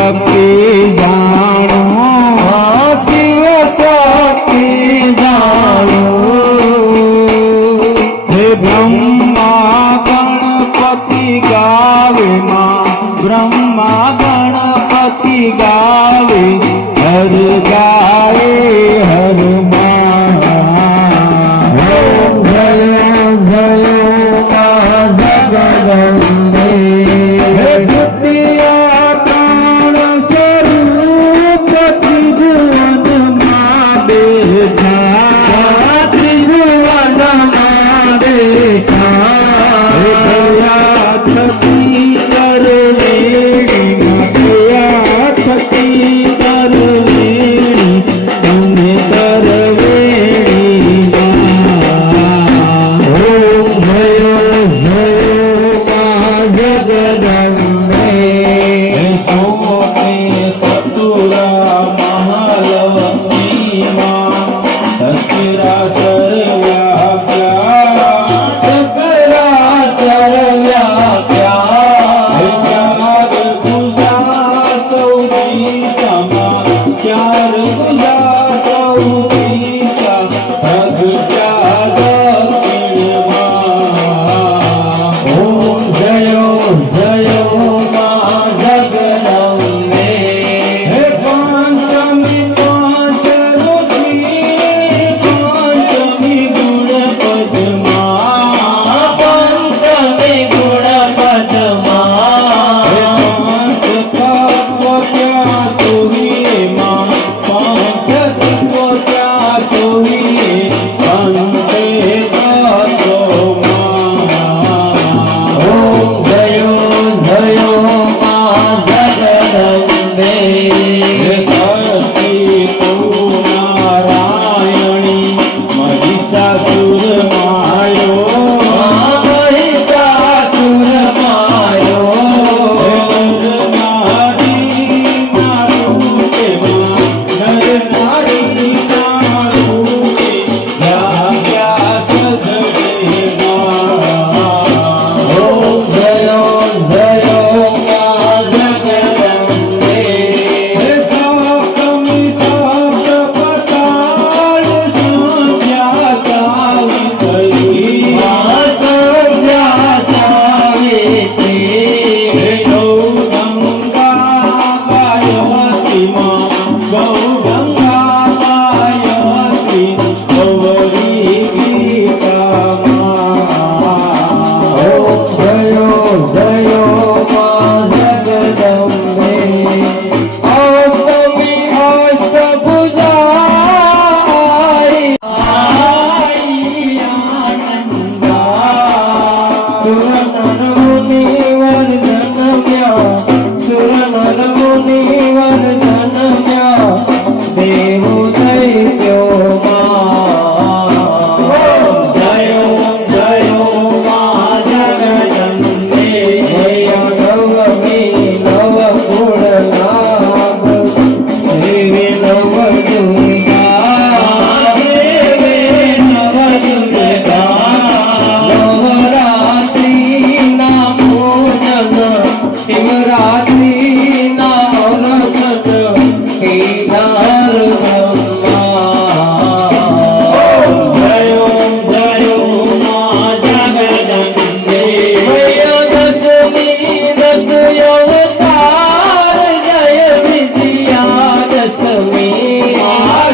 शक्ति जानो, शिव शक्ति जानो। हे ब्रह्मा गणपति गावे माँ, ब्रह्मा गणपति गावे, हर गाए हर माँ। जय जय माँ जगदम्बे, हे द्वितीया प्राण स्वरूप त्रिभुवन माँ बेटा, त्रिभुवन माँ बेटा। दया छठी कर लेणी, दया छठी कर लेणी, तुम्हें कर वेणी माँ। ओम भयो माँ जगदम्बे, सोमे सतुरा महालक्ष्मी माँ, ससुरा सर्व्याप्या, ससुरा सर्व्याप्या। चार पूजा चौरी क्षमा, चार पूजा चौरी क्षमा, रघुचा दक्षिण माँ। ओम जयो जयो माँ जगदम्बे, हे पंचमी पांच रुद्री, पंचमी गुणपद माँ, पंचमी गुणपद माँ। पांच तत्व क्या तुहिए माँ, पांच तत्व क्या तुहिए, अंते तत्व माँ। ओम जयो जयो माँ जगदम्बे, सरस्वती तू नारायणी, महिषासुर मायो, महिषासुर मायो। नारी नारूके माँ, नर नारी नारूके, जाग्या सगळे माँ। ओम जयो जयो माँ जगदम्बे, सप्तमी सप्तपताल, संध्या सावित्री, संध्या सावित्री। गौ गंगा गायत्री माँ, गौ गंगा गायत्री, गौरी गीता माँ। ओम जयो जयो माँ जगदम्बे, अष्टमी अष्टभुजा आई आनंदा, सुर नर मुनि वर्धनम्या, सुर नर मुनि वर्धनम्या, देवो दैत्यो माँ। जयो जयो माँ जगदम्बे, जया नवमी नव गुण नाग, सेवे नव दुर्गा, सेवे नव दुर्गा। नवरात्रि ना पूजन, शिवरात्रि ना रसन, केदार ब्रह्मा। जयो जयो माँ जगदम्बे, दशमी दश अवतार, जय विजया दशमी,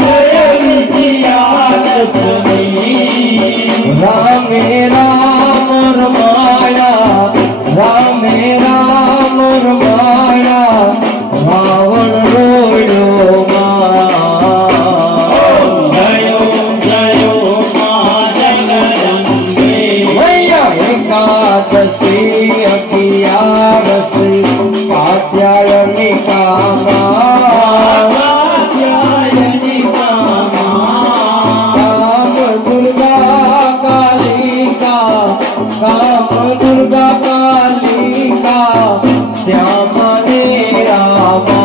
जय विजया दशमी। रामे राम रमाया, रामे राम रमाया, रावण रोयो माँ। जयो जयो माँ जगदम्बे, एकादशी अगियारस, कात्यायनी कामा, कात्यायनी कामा। काम दुर्गा कालिका, काम दुर्गा कालिका, श्याम ने रामा।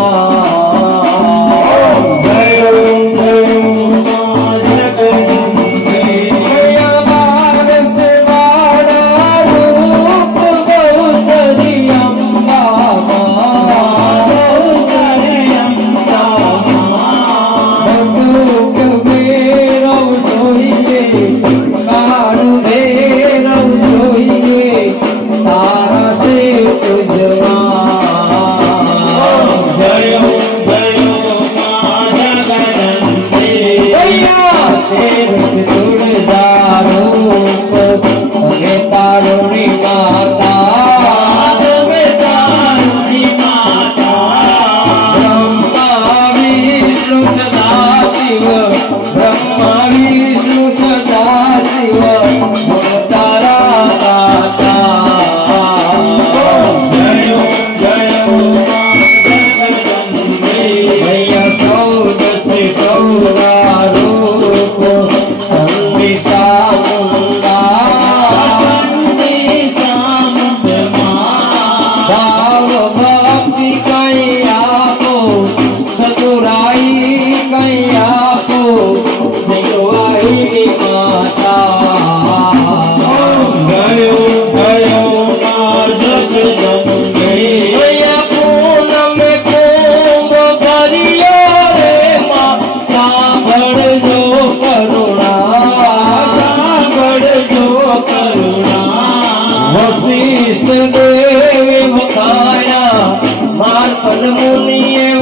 जयो जयो माँ जगदम्बे, से वाड़ा रूप बहु सरी अम्बा माँ,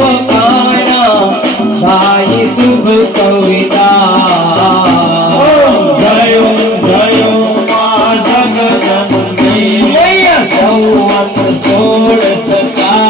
सेवकाना गाई शुभ कविता जय मां जगदम्बे संवत 1657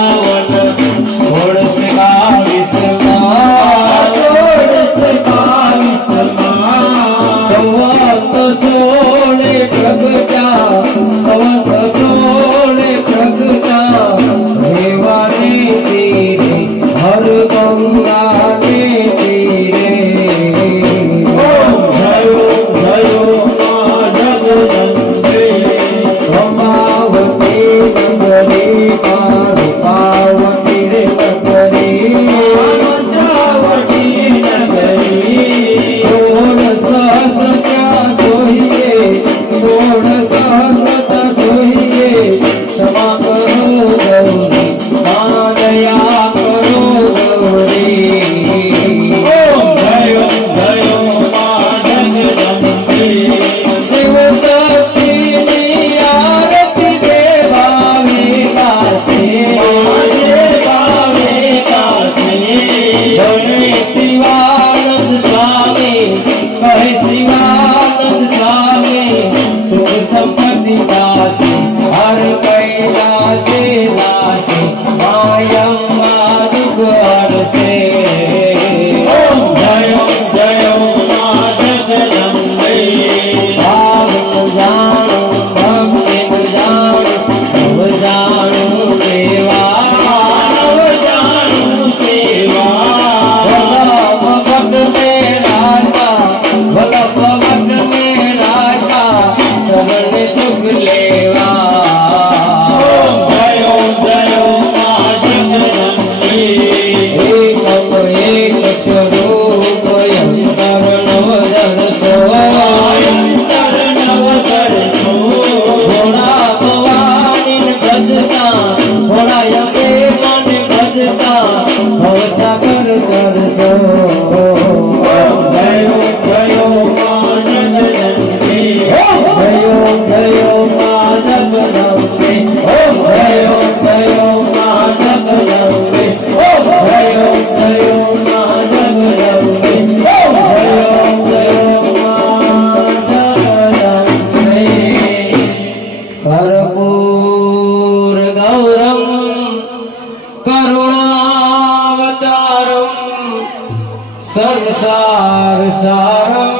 संसार सारम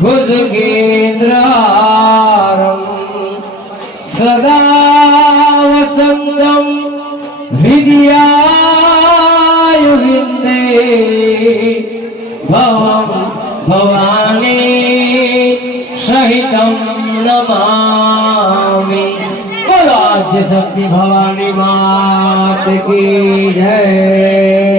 भुजगेन्द्रारम सदा वसंतम हृदयायुविन्दे भवं भवानी सहितं नमामि। बोलो आद्य शक्ति भवानी मात की जय।